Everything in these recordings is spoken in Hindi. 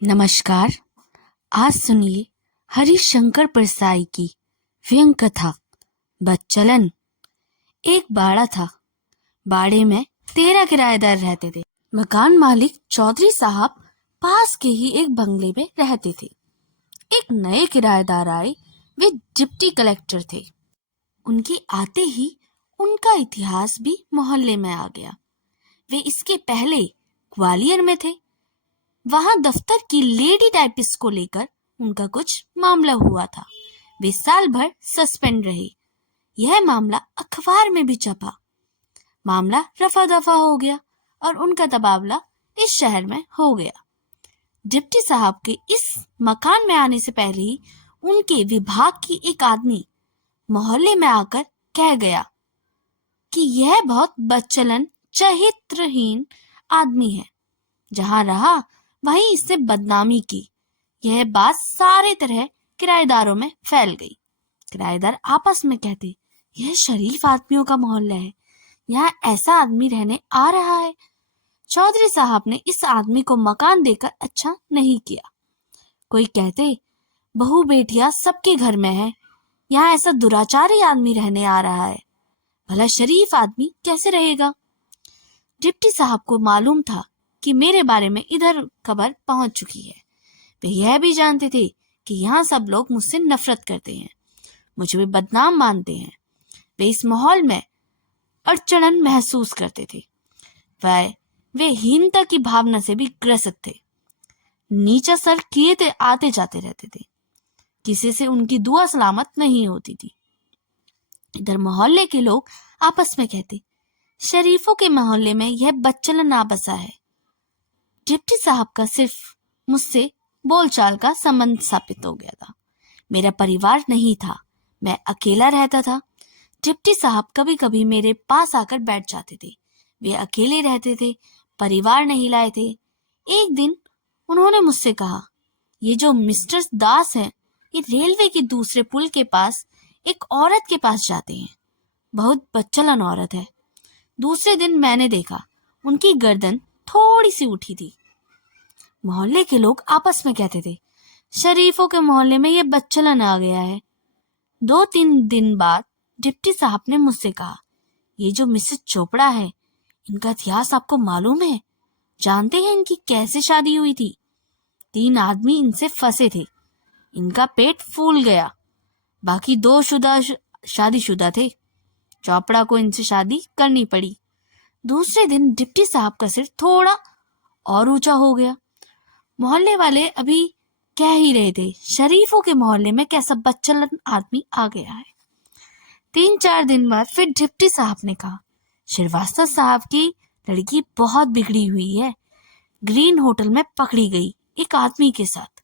नमस्कार। आज सुनिए हरिशंकर परसाई की व्यंग कथा बच्चलन। एक बाड़ा था। बाड़े में 13 किराएदार रहते थे। मकान मालिक चौधरी साहब पास के ही एक बंगले में रहते थे। एक नए किराएदार आए। वे डिप्टी कलेक्टर थे। उनके आते ही उनका इतिहास भी मोहल्ले में आ गया। वे इसके पहले ग्वालियर में थे। वहां दफ्तर की लेडी टाइपिस्ट को लेकर उनका कुछ मामला हुआ था। वे साल भर सस्पेंड रहे। यह मामला अखबार में भी छपा। मामला रफा दफा हो गया और उनका तबादला इस शहर में हो गया। डिप्टी साहब के इस मकान में आने से पहले ही उनके विभाग की एक आदमी मोहल्ले में आकर कह गया कि यह बहुत बदचलन चरित्रहीन आदमी है। जहां रहा वहीं इससे बदनामी की। यह बात सारे तरह किराएदारों में फैल गई। किराएदार आपस में कहते, यह शरीफ आदमियों का मोहल्ला है, यहाँ ऐसा आदमी रहने आ रहा है। चौधरी साहब ने इस आदमी को मकान देकर अच्छा नहीं किया। कोई कहते, बहू बेटियां सबके घर में है, यहाँ ऐसा दुराचारी आदमी रहने आ रहा है, भला शरीफ आदमी कैसे रहेगा। डिप्टी साहब को मालूम था कि मेरे बारे में इधर खबर पहुंच चुकी है। वे यह भी जानते थे कि यहाँ सब लोग मुझसे नफरत करते हैं, मुझे भी बदनाम मानते हैं। वे इस माहौल में अड़चन महसूस करते थे। वे हीनता की भावना से भी ग्रसित थे। नीचा सर किए आते जाते रहते थे। किसी से उनकी दुआ सलामत नहीं होती थी। इधर मोहल्ले के लोग आपस में कहते, शरीफों के मोहल्ले में यह बच्चलन आ बसा है। डिप्टी साहब का सिर्फ मुझसे बोलचाल का संबंध स्थापित हो गया था। मेरा परिवार नहीं था, मैं अकेला रहता था। डिप्टी साहब कभी कभी मेरे पास आकर बैठ जाते थे। वे अकेले रहते थे, परिवार नहीं लाए थे। एक दिन उन्होंने मुझसे कहा, ये जो मिस्टर दास हैं, ये रेलवे के दूसरे पुल के पास एक औरत के पास जाते हैं। बहुत बच्चलन औरत है। दूसरे दिन मैंने देखा, उनकी गर्दन थोड़ी सी उठी थी। मोहल्ले के लोग आपस में कहते थे, शरीफों के मोहल्ले में ये बच्चलन आ गया है। 2-3 दिन बाद डिप्टी साहब ने मुझसे कहा, ये जो मिसेस चोपड़ा है, इनका इतिहास आपको मालूम है? जानते हैं इनकी कैसे शादी हुई थी? 3 आदमी इनसे फंसे थे। इनका पेट फूल गया। बाकी 2 शादीशुदा थे। चोपड़ा को इनसे शादी करनी पड़ी। दूसरे दिन डिप्टी साहब का सिर थोड़ा और ऊंचा हो गया। मोहल्ले वाले अभी कह ही रहे थे, शरीफों के मोहल्ले में कैसा बच्चलन आदमी आ गया है। 3-4 दिन बाद फिर डिप्टी साहब ने कहा, श्रीवास्तव साहब की लड़की बहुत बिगड़ी हुई है, ग्रीन होटल में पकड़ी गई एक आदमी के साथ।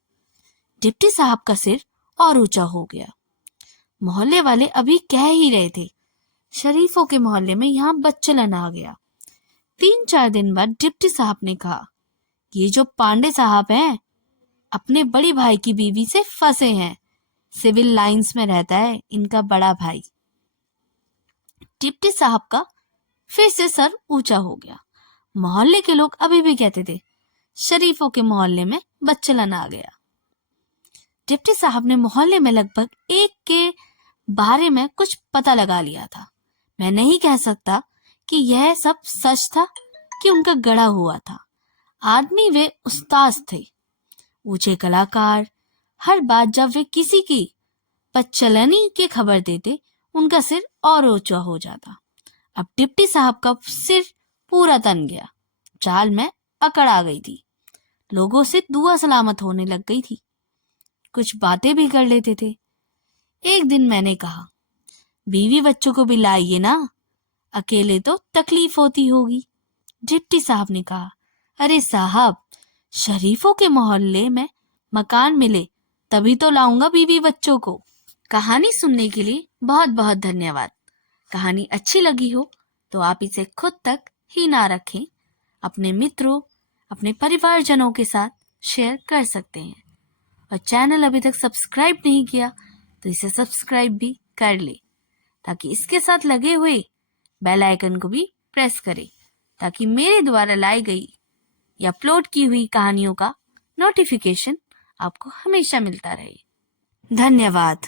डिप्टी साहब का सिर और ऊंचा हो गया। मोहल्ले वाले अभी कह ही रहे थे, शरीफों के मोहल्ले में यहाँ बच्चलन आ गया। 3-4 दिन बाद डिप्टी साहब ने कहा, ये जो पांडे साहब हैं, अपने बड़ी भाई की बीवी से फंसे हैं। सिविल लाइंस में रहता है इनका बड़ा भाई। डिप्टी साहब का फिर से सर ऊंचा हो गया। मोहल्ले के लोग अभी भी कहते थे, शरीफों के मोहल्ले में बच्चलन आ गया। डिप्टी साहब ने मोहल्ले में लगभग एक के बारे में कुछ पता लगा लिया था। मैं नहीं कह सकता कि यह सब सच था कि उनका गढ़ा हुआ था। आदमी वे उस्ताद थे, ऊंचे कलाकार। हर बात जब वे किसी की बच्चलनी की खबर देते, उनका सिर और ऊंचा हो जाता। अब डिप्टी साहब का सिर पूरा तन गया। चाल में अकड़ आ गई थी। लोगों से दुआ सलामत होने लग गई थी। कुछ बातें भी कर लेते थे। एक दिन मैंने कहा, बीवी बच्चों को भी लाइए ना, अकेले तो तकलीफ होती होगी। डिप्टी साहब ने कहा, अरे साहब, शरीफों के मोहल्ले में मकान मिले तभी तो लाऊंगा बीवी बच्चों को। कहानी सुनने के लिए बहुत बहुत धन्यवाद। कहानी अच्छी लगी हो तो आप इसे खुद तक ही ना रखें, अपने मित्रों, अपने परिवारजनों के साथ शेयर कर सकते हैं। और चैनल अभी तक सब्सक्राइब नहीं किया तो इसे सब्सक्राइब भी कर ले, ताकि इसके साथ लगे हुए बेल आइकन को भी प्रेस करें, ताकि मेरे द्वारा लाई गई या अपलोड की हुई कहानियों का नोटिफिकेशन आपको हमेशा मिलता रहे। धन्यवाद।